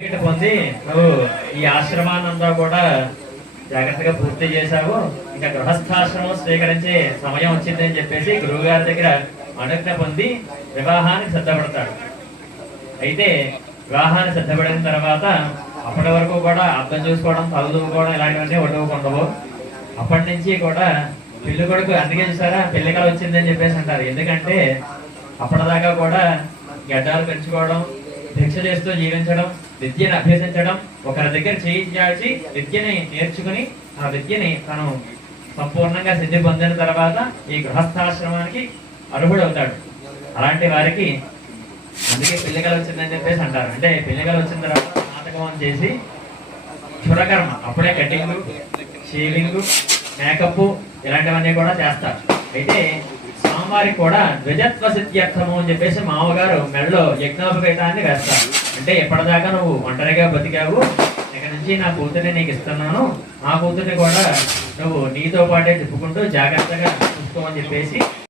పొంది నువ్వు ఈ ఆశ్రమానంతా కూడా జాగ్రత్తగా పూర్తి చేశావు, ఇంకా గృహస్థాశ్రమం స్వీకరించే సమయం వచ్చిందని చెప్పేసి గురువు గారి దగ్గర అనుజ్ఞ పొంది వివాహానికి సిద్ధపడతాడు. అయితే వివాహానికి సిద్ధపడిన తర్వాత అప్పటి వరకు కూడా అర్థం చూసుకోవడం, తలదూకోవడం ఇలాంటివన్నీ ఉండవు. అప్పటి నుంచి కూడా పెళ్లి కొడుకు అందుకే చూసారా పెళ్లికలు వచ్చిందని చెప్పేసి అంటారు. ఎందుకంటే అప్పటిదాకా కూడా గడ్డాలు పెంచుకోవడం, భిక్ష చేస్తూ జీవించడం, విద్యను అభ్యసించడం, ఒకరి దగ్గర చేయించాల్సి విద్యని నేర్చుకుని ఆ విద్యని తను సంపూర్ణంగా సిద్ధి పొందిన తర్వాత ఈ గృహస్థాశ్రమానికి అర్హుడవుతాడు. అలాంటి వారికి అందుకే పెళ్లికలు వచ్చిందని చెప్పేసి అంటారు. అంటే పెళ్లికలు వచ్చిన తర్వాత నాటకం చేసి క్షురకర్మ అప్పుడే కటింగ్, షేవింగ్, మేకప్ ఇలాంటివన్నీ కూడా చేస్తారు. అయితే స్వామివారికి కూడా ద్విజత్వ సిద్ధ్యర్థము అని చెప్పేసి మామగారు మెడలో యజ్ఞోపవేతాన్ని వేస్తారు. అంటే ఎప్పటిదాకా నువ్వు ఒంటరిగా బతికావు, ఇక నుంచి నా కూతుర్ని నీకు ఇస్తున్నాను, ఆ కూతుర్ని కూడా నువ్వు నీతో పాటే తిప్పుకుంటూ జాగ్రత్తగా చూసుకోమని చెప్పేసి